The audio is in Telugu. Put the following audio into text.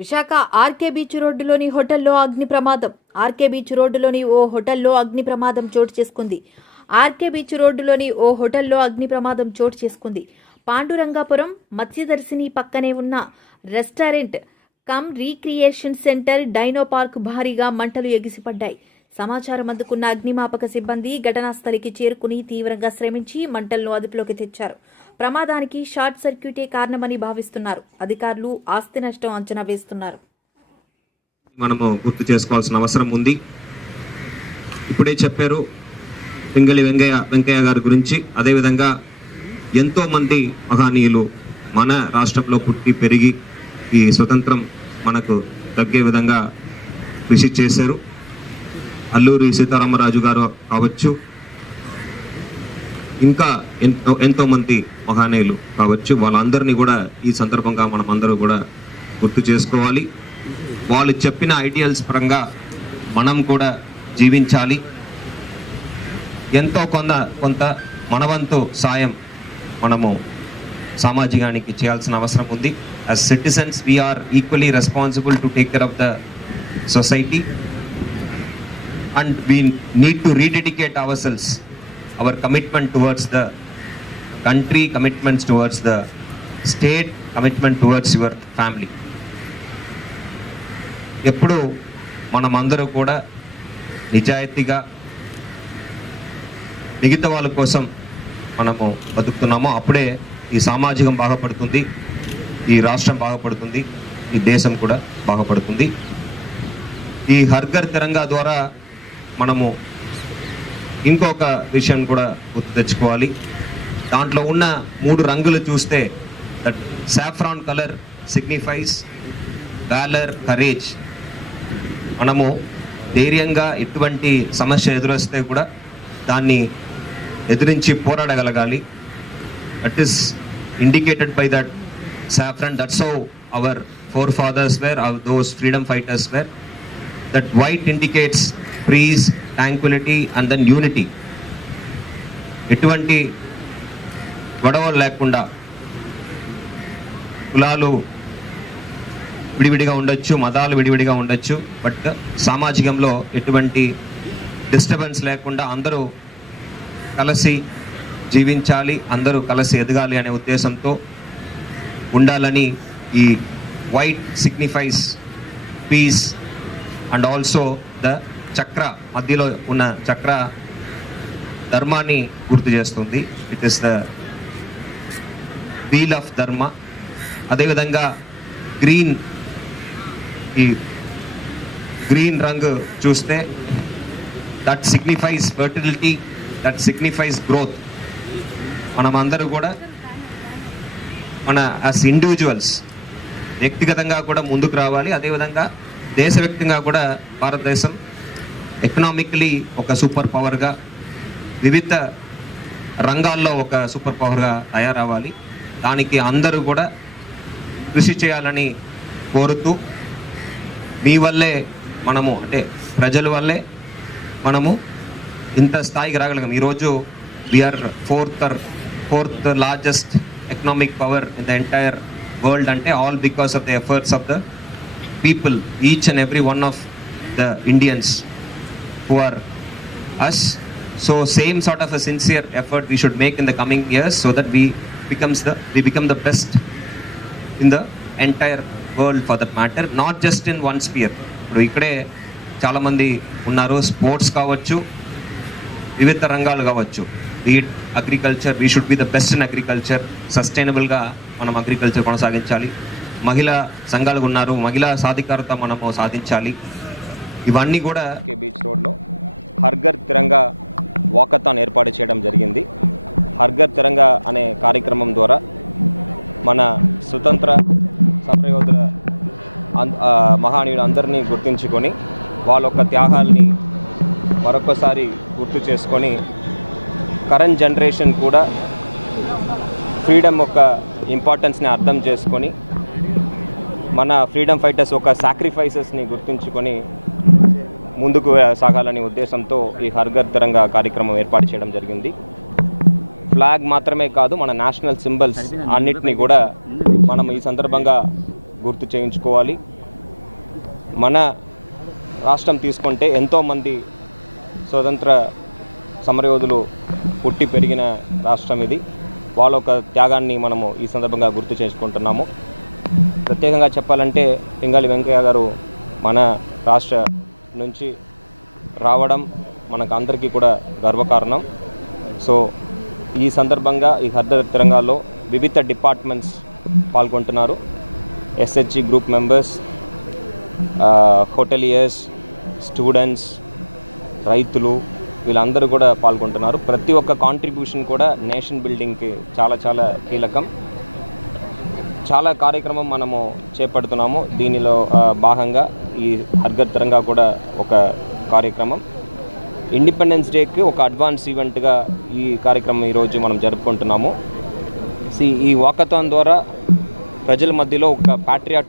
విశాఖ ఆర్కే బీచ్ రోడ్డులోని హోటల్లో అగ్ని ప్రమాదం. ఆర్కే బీచ్ రోడ్డులోని ఓ హోటల్లో అగ్ని ప్రమాదం చోటు చేసుకుంది. ఆర్కే బీచ్ రోడ్డులోని ఓ హోటల్లో అగ్ని ప్రమాదం చోటు చేసుకుంది. పాండురంగాపురం మత్స్యదర్శిని పక్కనే ఉన్న restaurant cum recreation centre dino park భారీగా మంటలు ఎగిసిపడ్డాయి. సమాచారం అందుకున్న అగ్నిమాపక సిబ్బంది ఘటనా స్థలికి చేరుకుని తీవ్రంగా శ్రమించి మంటలను అదుపులోకి తెచ్చారు. ప్రమాదానికి షార్ట్ సర్క్యూటే కారణమని భావిస్తున్నారు. అధికారులు ఆస్తి నష్టం అంచనా వేస్తున్నారు. మనము గుర్తు చేసుకోవాల్సిన అవసరం ఉంది. ఇప్పుడే చెప్పారు పింగళి వెంకయ్య వెంకయ్య గారి గురించి. అదేవిధంగా ఎంతో మంది మహనీయులు మన రాష్ట్రంలో పుట్టి పెరిగి ఈ స్వతంత్రం మనకు తగ్గే విధంగా కృషి చేశారు. అల్లూరి సీతారామరాజు గారు కావచ్చు. ఇంకా ఎంతో ఎంతో మంది మహానీయులు కావచ్చు. వాళ్ళందరినీ కూడా ఈ సందర్భంగా మనం అందరూ కూడా గుర్తు చేసుకోవాలి. వాళ్ళు చెప్పిన ఐడియల్స్ పరంగా మనం కూడా జీవించాలి. ఎంతో కొంత కొంత మనవంతు సాయం మనము సామాజికానికి చేయాల్సిన అవసరం ఉంది. As citizens we are equally responsible to take care of the society and we need to rededicate our selves our commitment towards the country commitments towards the state commitment towards your family ఎప్పుడు మనమందరూ కూడా నిజాయితీగా మిగతా వాళ్ళ కోసం మనము బతుకుతున్నామో అప్పుడే ఈ సామాజికం బాగుపడుతుంది ఈ రాష్ట్రం బాగుపడుతుంది ఈ దేశం కూడా బాగుపడుతుంది. ఈ హర్ఘర్ తిరంగా ద్వారా మనము ఇంకొక విషయం కూడా గుర్తు తెచ్చుకోవాలి. దాంట్లో ఉన్న మూడు రంగులు చూస్తే that saffron colour signifies valour courage మనము ధైర్యంగా ఎటువంటి సమస్య ఎదురొస్తే కూడా దాన్ని ఎదిరించి పోరాడగలగాలి. That is indicated by that saffron that's how our forefathers were those freedom fighters were that white indicates peace tranquillity and then unity ఎటువంటి గొడవలు లేకుండా కులాలు విడివిడిగా ఉండొచ్చు మతాలు విడివిడిగా ఉండొచ్చు బట్ సామాజికంలో ఎటువంటి డిస్టర్బెన్స్ లేకుండా అందరూ కలిసి జీవించాలి అందరూ కలిసి ఎదగాలి అనే ఉద్దేశంతో ఉండాలని ఈ white signifies peace and also the chakra మధ్యలో ఉన్న చక్ర ధర్మాన్ని గుర్తు చేస్తుంది. It is the wheel of dharma అదేవిధంగా గ్రీన్ ఈ గ్రీన్ రంగు చూస్తే that signifies fertility that signifies growth మనం అందరూ కూడా మన యాజ్ ఇండివిజువల్స్ వ్యక్తిగతంగా కూడా ముందుకు రావాలి. అదేవిధంగా దేశవ్యాప్తంగా కూడా భారతదేశం ఎకనామికలీ ఒక సూపర్ పవర్గా వివిధ రంగాల్లో ఒక సూపర్ పవర్గా తయారవ్వాలి. దానికి అందరూ కూడా కృషి చేయాలని కోరుతూ మీ వల్లే మనము అంటే ప్రజల వల్లే మనము ఇంత స్థాయికి రాగలిగాం. ఈరోజు we are fourth fourth largest economic power in the entire world అంటే all because of the efforts of the people, each and every one of the Indians who are us so same sort of a sincere effort we should make in the coming years so that we becomes the we become the best in the entire world for that matter not just in one sphere ఇప్పుడు ఇక్కడే చాలామంది ఉన్నారు స్పోర్ట్స్ కావచ్చు వివిధ రంగాలు కావచ్చు be it agriculture we should be the best in agriculture సస్టైనబుల్గా మనం అగ్రికల్చర్ కొనసాగించాలి మహిళా సంఘాలు ఉన్నారు. మహిళా సాధికారత మనము సాధించాలి. ఇవన్నీ కూడా కే బీచ్ రోడ్లో హర్ఘర్ తిరంగా వాకథాన్ ఏర్పాటు చేయడం జరిగింది. హర్ఘర్ తిరంగా అనే కార్యక్రమం ద్వారా మన స్వతంత్ర సమరయోధుల మహానీయుడు అందరినీ గుర్తించుకొని వాళ్ళ యొక్క త్యాగాల్ని మరొకసారి గుర్తు చేసుకొని కరెంట్ జనరేషన్ కూడా ఫ్రీడమ్ యొక్క ఇంపార్టెన్స్ని అర్థం చేసుకొని మన ఫ్రీడమ్ ఫైటర్స్ ఒక సాక్రిఫైసెస్ని గుర్తుంచుకొని ముందుకు సాగాలనే ఉద్దేశంతో ఈ హర్ఘర్ తరంగ కార్యక్రమం ఏర్పాటు చేయడం జరిగింది. ఫ్లాగ్ మాత్రమే కాదు మన నేషనల్ సింబల్స్ అన్నిటినీ కూడా మనం ఈ సందర్భంగా గుర్తు చేయించుకోవాలి. మన రాష్ట్రం తీసుకుంటే ఎంతోమంది స్వతంత్ర సమరయోధులు పుట్టి పెరిగిన రాష్ట్రం ఇది. వాళ్ళ యొక్క త్యాగాన్ని మనము ఈ సందర్భంగా గుర్తు చేసుకుంటున్నాము ప్రత్యేకంగా చెప్పాలంటే పింగాళి వెంకయ్య గారు మన రాష్ట్ర నుంచి రావడం మనకు అందరికీ కూడా గర్వకారణం. సో ఈ సందర్భంగా ఈ హర్దర్ తిరంగాలో వివిధ డిపార్ట్మెంట్స్ పాల్గొంటున్నారు. SHG group members hoteliers students రైతులు వీళ్ళందరూ కూడా పాల్గొంటున్నారు. ప్రతి ఒక్క కాంట్రిబ్యూషన్ కూడా నేషన్ బిల్డింగ్కి చాలా చాలా కీలకం. చాలా కార్యక్రమం మనము చేపడుతున్నాము. దీనిలో భాగంగా ఈ హర్గర్ కూడా ఒక కార్యక్రమం. ఇండిపెండెన్స్ డేకి ఒక అడ్వాన్స్ ఈవెంట్గా ఈ కార్యక్రమం ఈరోజు మనం జరుపుకుంటున్నాము. సి ఈ వాకథాన్ ద్వారా ప్రజల మధ్యలో ఒక ప్యాట్రియాట్